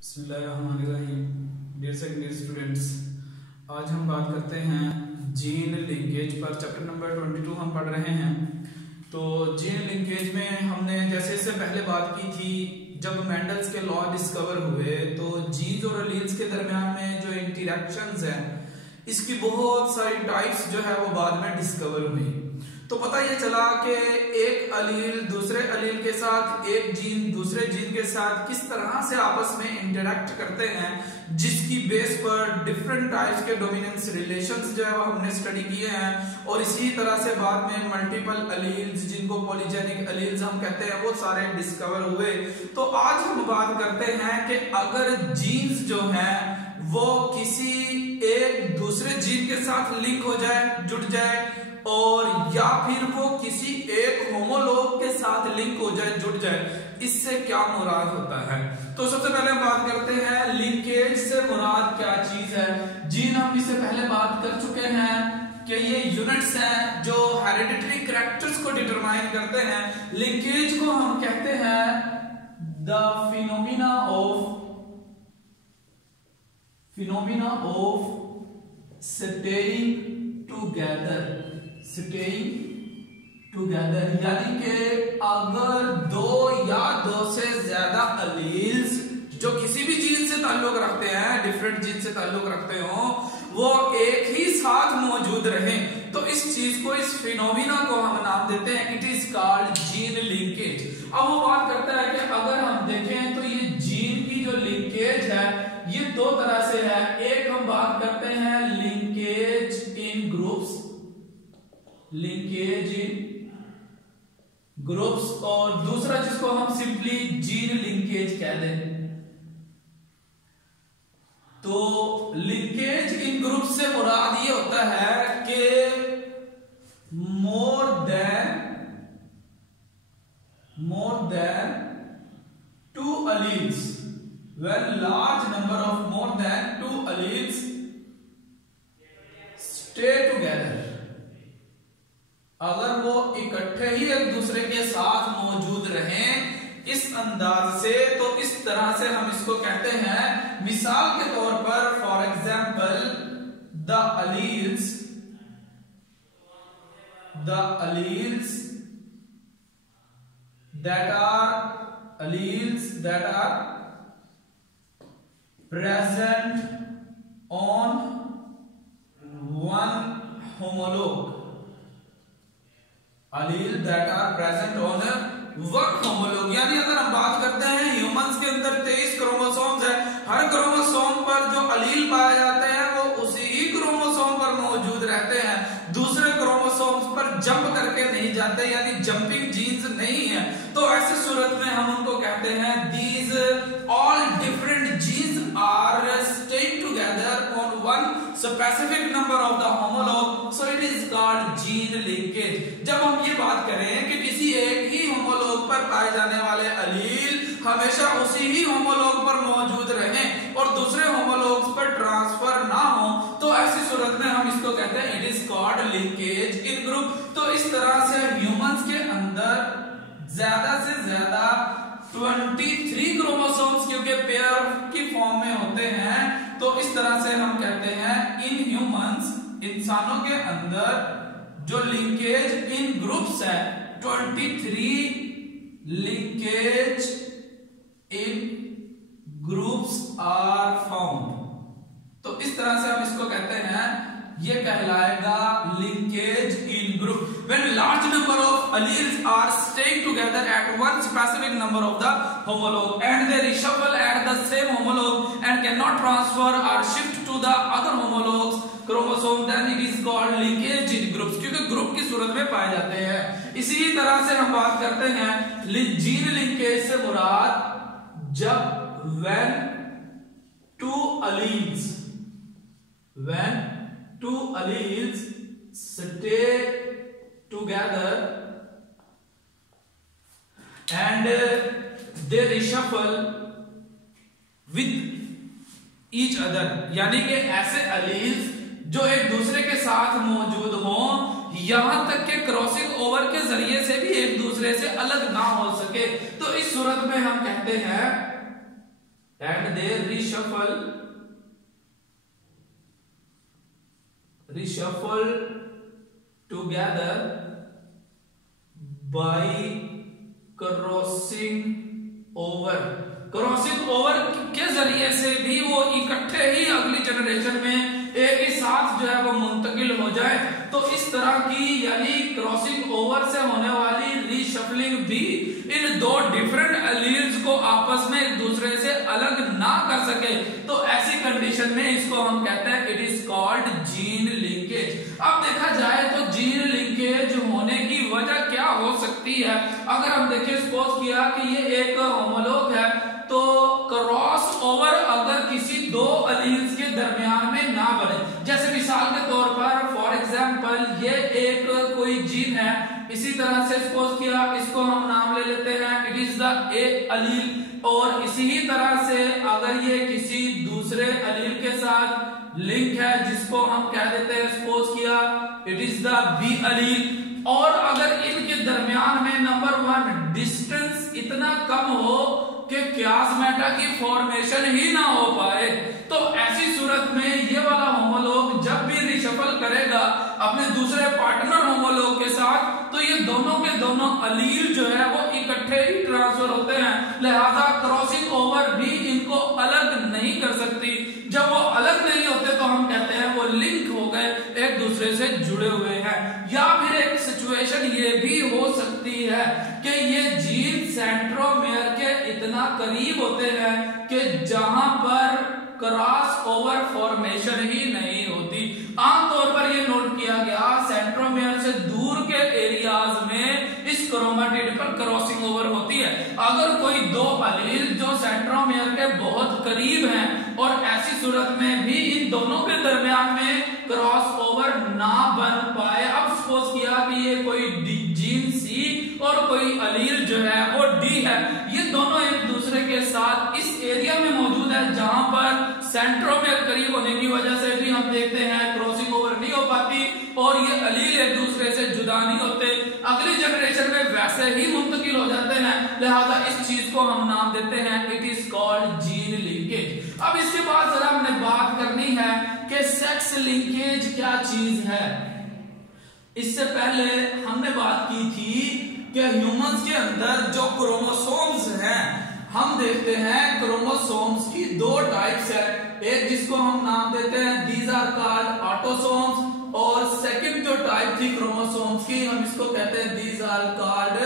बिस्मिल्लाहिर्रहमानिर्रहीम। Dear secondary students, आज हम बात करते हैं जीन लिंकेज पर। चैप्टर नंबर 22 हम पढ़ रहे हैं। तो जीन लिंकेज में हमने जैसे इससे पहले बात की थी, जब मेंडल्स के लॉ डिस्कवर हुए तो जीन्स और एलील्स के दरमियान में जो इंटरेक्शंस हैं, इसकी बहुत सारी टाइप्स जो है वो बाद में डिस्कवर हुई। तो पता ये चला कि एक अलील दूसरे अलील के साथ, एक जीन दूसरे जीन के साथ किस तरह से आपस में इंटरेक्ट करते हैं, जिसकी बेस पर डिफरेंट टाइप्स के डोमिनेंस रिलेशंस जो है वो हमने स्टडी किए हैं। और इसी तरह से बाद में मल्टीपल अलील्स, जिनको पॉलीजेनिक अलील्स हम कहते हैं, वो सारे डिस्कवर हुए। तो आज हम बात करते हैं कि अगर जीन्स जो हैं वो किसी एक दूसरे जीन के साथ लिंक हो जाए, जुड़ जाए, और या फिर वो किसी एक होमोलोग के साथ लिंक हो जाए, जुड़ जाए, इससे क्या मुराद होता है। तो सबसे पहले हम बात करते हैं लिंकेज से मुराद क्या चीज है। जीन हम इससे पहले बात कर चुके हैं कि ये यूनिट्स हैं जो हेरिडिटरी कैरेक्टर्स को डिटरमाइन करते हैं। लिंकेज को हम कहते हैं the phenomena of staying together, यानी कि अगर दो या दो से ज्यादा अलील्स जो किसी भी जीन से ताल्लुक रखते हैं, डिफरेंट जीन से ताल्लुक रखते हो, वो एक ही साथ मौजूद रहें, तो इस चीज को, इस फिनोमिना को हम नाम देते हैं, it is called gene linkage. अब वो बात करता है कि अगर हम देखें तो ये जीन की जो लिंकेज है ये दो तरह से है। एक हम बात करते हैं लिंकेज इन ग्रुप्स, और दूसरा जिसको हम सिंपली जीन लिंकेज कह दें। तो लिंकेज इन ग्रुप से मुराद ये होता है कि more than two alleles, when large number of more than two alleles stay together, अगर वो इकट्ठे ही एक दूसरे के साथ मौजूद रहें इस अंदाज से, तो इस तरह से हम इसको कहते हैं। मिसाल के तौर पर, for example, the alleles that are present on one homologue, यानी अगर हम बात करते हैं ह्यूमंस के अंदर 23 क्रोमोसोम्स है, हर क्रोमोसोम पर जो अलील पाए जाते हैं वो उसी ही क्रोमोसोम पर मौजूद रहते हैं, दूसरे क्रोमोसोम्स पर जंप करके नहीं जाते, यानी जंपिंग जीन्स नहीं है। तो ऐसी सूरत में हम उनको कहते हैं these all different genes are staying together on one specific number of the homolog, so it is called gene linkage. जब हम ये बात करें कि किसी एक ही होमोलॉग पर पाए जाने वाले अलील हमेशा उसी ही होमोलॉग पर मौजूद रहें और दूसरे होमोलॉग्स पर ट्रांसफर ना हो, तो ऐसी सूरत में हम इसको कहते हैं it is called linkage in group. तो इस तरह से ह्यूमंस के अंदर ज्यादा से ज्यादा 23 क्रोमोसोम्स क्योंकि पेयर की फॉर्म में होते हैं, तो इस तरह से हम कहते हैं इन ह्यूमंस, इंसानों के अंदर जो लिंकेज इन ग्रुप्स है, 23 linkage in groups are found. तो इस तरह से हम इसको कहते हैं, ये कहलाएगा linkage in group. When large number of alleles are staying together at one specific number of the homologue and they reshuffle at the same homologue and cannot transfer or shift to the other homologues chromosome, then it is called linkage in groups, क्योंकि group की सूरत में पाए जाते हैं। इसी तरह से हम बात करते हैं जीन लिंकेज से मुराद जब when two alleles stay together and they reshuffle with each other, यानी कि ऐसे alleles जो एक दूसरे के साथ मौजूद हों, यहां तक के क्रॉसिंग ओवर के जरिए से भी एक दूसरे से अलग ना हो सके, तो इस सूरत में हम कहते हैं and they reshuffle together by crossing over के जरिए से भी वो इकट्ठे ही अगली जनरेशन में एक ही साथ जो है वो मुंतकिल हो जाए। तो इस तरह की यानी क्रॉसिंग ओवर से होने वाली रीशफलिंग भी इन दो डिफरेंट एलील्स को आपस में एक दूसरे से अलग ना कर सके, तो ऐसी कंडीशन में इसको हम कहते हैं it is called gene linkage. अब देखा जाए तो जीन लिंकेज होने की वजह क्या हो सकती है। अगर हम देखें सपोज किया कि ये एक होमोलॉग है, तो क्रॉस ओवर अगर किसी दो एलील्स के दरमियान में ना बने, जैसे मिसाल के तौर पर फॉर एग्जांपल ये एक कोई जीन है, इसी तरह से सपोज किया इसको हम नाम ले लेते हैं it is the A allele, और इसी ही तरह से अगर ये किसी दूसरे एलील के साथ लिंक है जिसको हम कह देते हैं सपोज किया it is the B allele, और अगर इनके दरमियान में नंबर 1 डिस्टेंस इतना कम हो कि क्लासमेटा की फॉर्मेशन ही ना हो पाए, तो ऐसी सूरत में ये वाला होमोलॉग जब भी रिशफल करेगा अपने दूसरे पार्टनर होमोलॉग के साथ, तो ये दोनों के दोनों एलील जो है वो इकट्ठे ही ट्रांसफर होते हैं, लिहाजा क्रॉसिंग ओवर भी इनको अलग नहीं कर सकती। जब वो अलग नहीं होते तो हम कहते हैं वो लिंक हो गए, एक दूसरे से जुड़े हुए हैं। या फिर एक सिचुएशन ये भी हो सकती है कि ये जीन सेंट्रोमेयर के इतना करीब होते हैं कि जहां पर क्रॉस ओवर फॉर्मेशन ही नहीं होती। आमतौर पर यह नोट किया गया सेंट्रोमेयर से दूर के एरियाज में इस क्रोमेटिड पर क्रॉसिंग ओवर होती है। अगर कोई दो एलील जो सेंट्रोमेयर के बहुत करीब हैं और ऐसी सूरत में भी इन दोनों के दरमियान में क्रॉस ओवर ना बन पाए, अब सपोज किया कि ये कोई जीन सी और कोई एलील जो है वो डी है, ये दोनों एक दूसरे के साथ इस एरिया में मौजूद है जहां पर सेंट्रोमेयर करीब होने की वजह से भी हम देखते हैं क्रॉसिंग ओवर नहीं हो पाती और ये एलील एक दूसरे से जुदा नहीं होते, अगली जनरेशन में वैसे ही मुंतकिल हो जाते हैं। लिहाजा इस चीज को हम नाम देते हैं it is called gene linkage. अब इसके बाद जरा हमने बात करनी है कि सेक्स लिंकेज क्या चीज है। इससे पहले हमने बात की थी कि ह्यूमंस के अंदर जो क्रोमोसोम्स हैं, हम देखते हैं क्रोमोसोम्स की दो टाइप्स है, एक जिसको हम नाम देते हैं दीज आर कॉल्ड ऑटोसोम्स, और सेकंड जो टाइप थी क्रोमोसोम्स की हम इसको कहते हैं these are called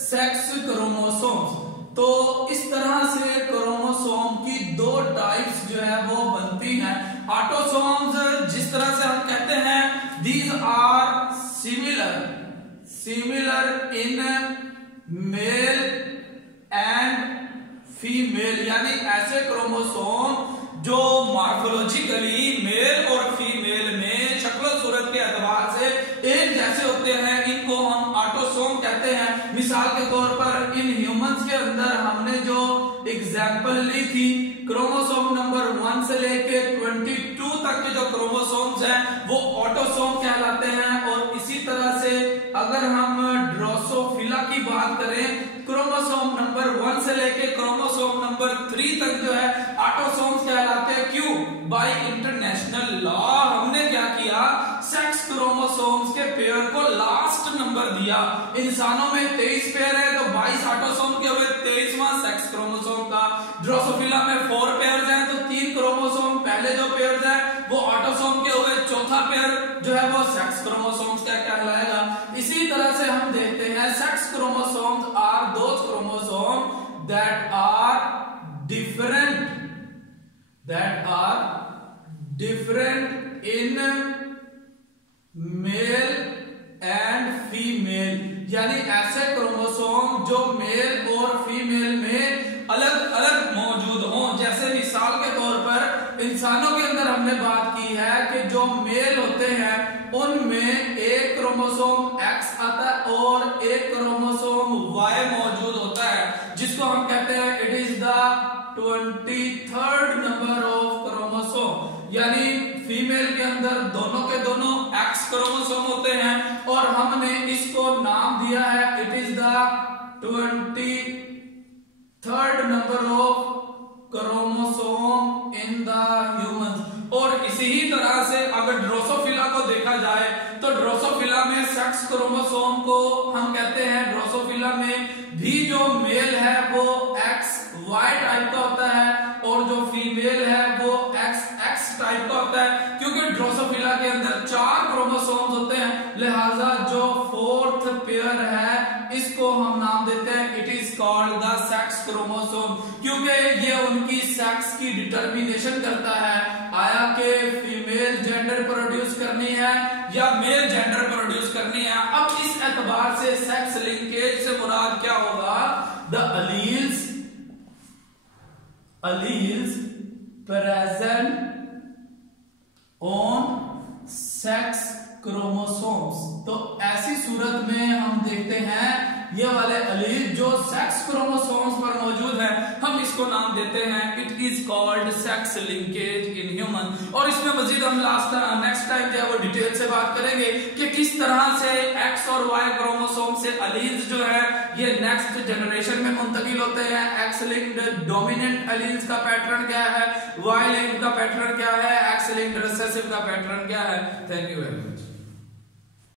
sex chromosomes. तो इस तरह से क्रोमोसोम की दो टाइप्स जो है वो बनती हैं। ऑटोसोम्स जिस तरह से हम कहते हैं these are similar in male and female, यानी ऐसे क्रोमोसोम जो मॉर्फोलॉजिकली मेल और फीमेल में शक्ल सूरत के एतबार से एक जैसे होते हैं, इनको हम ऑटोसोम कहते हैं। मिसाल के तौर पर इन ह्यूमंस के अंदर हमने जो एग्जाम्पल ली थी, क्रोमोसोम नंबर 1 से लेके 22 तक के जो क्रोमोसोम्स हैं वो ऑटोसोम कहलाते हैं। और इसी तरह से अगर हम ड्रोसोफिला की बात करें, क्रोमोसोम नंबर 1 से लेके क्रोमोसोम नंबर 3 तक जो है ऑटोसोम्स कहलाते हैं। क्यों? बाय इंटरनेशनल लॉ हमने क्या किया, सेक्स क्रोमोसोम्स के पेयर को लास्ट नंबर दिया। इंसानों में 23 पेयर है तो 22 ऑटोसोम के हुए, 23वां सेक्स क्रोमोसोम का। ड्रोसोफिला में 4 पेयर्स हैं तो 3 क्रोमोसोम पहले जो पेयर्स हैं वो ऑटोसोम के हुए, चौथा पेयर जो है वो सेक्स क्रोमोसोम्स का कहलाएगा। इसी तरह से हम देखते हैं sex chromosomes are those chromosome that are different in male and female, यानी ऐसे क्रोमोसोम जो मेल और फीमेल में अलग अलग मौजूद हों। जैसे मिसाल के तौर पर इंसानों के अंदर हमने बात की है कि जो मेल होते हैं उनमें एक क्रोमोसोम एक्स आता है और एक क्रोमोसोम वाई मौजूद होता है, जिसको हम कहते हैं it is the 23rd number of chromosome. यानी फीमेल के अंदर दोनों के दोनों एक्स क्रोमोसोम होते हैं और हमने इसको नाम दिया है it is the 23rd number of chromosome in the human. और इसी ही तरह से अगर ड्रोसोफिला को देखा जाए तो ड्रोसोफिला में सेक्स क्रोमोसोम को हम कहते हैं, ड्रोसोफिला में भी जो मेल है वो XY टाइप का होता है और जो फीमेल है वो XX टाइप का होता है। क्योंकि ड्रोसोफिला के अंदर 4 क्रोमोसोम्स होते हैं, लिहाजा जो 4th पेयर है इसको हम नाम देते हैं it is called the sex chromosome, क्योंकि ये उनकी सेक्स की डिटर्मिनेशन करता है, आया कि फीमेल जेंडर प्रोड्यूस करनी है या मेल जेंडर प्रोड्यूस करनी है। अब इस एतबार से सेक्स लिंकेज से मुराद क्या होगा, the alleles present on sex chromosomes. तो ऐसी सूरत में हम देखते हैं ये वाले अलील जो सेक्स क्रोमोसोम्स पर मौजूद है, हम इसको नाम देते हैं it is called sex linkage in human. और इसमें मजीद हम नेक्स्ट टाइम जो है वो डिटेल से बात करेंगे कि किस तरह से एक्स और वाई क्रोमोसोम से अलील्स जो है ये नेक्स्ट जनरेशन में मुंतकिल होते हैं। एक्स लिंक्ड डोमिनेंट अलील्स का पैटर्न क्या है, वाई लिंक्ड का पैटर्न क्या है, एक्स लिंक्ड रिसेसिव का पैटर्न क्या है। Thank you very much.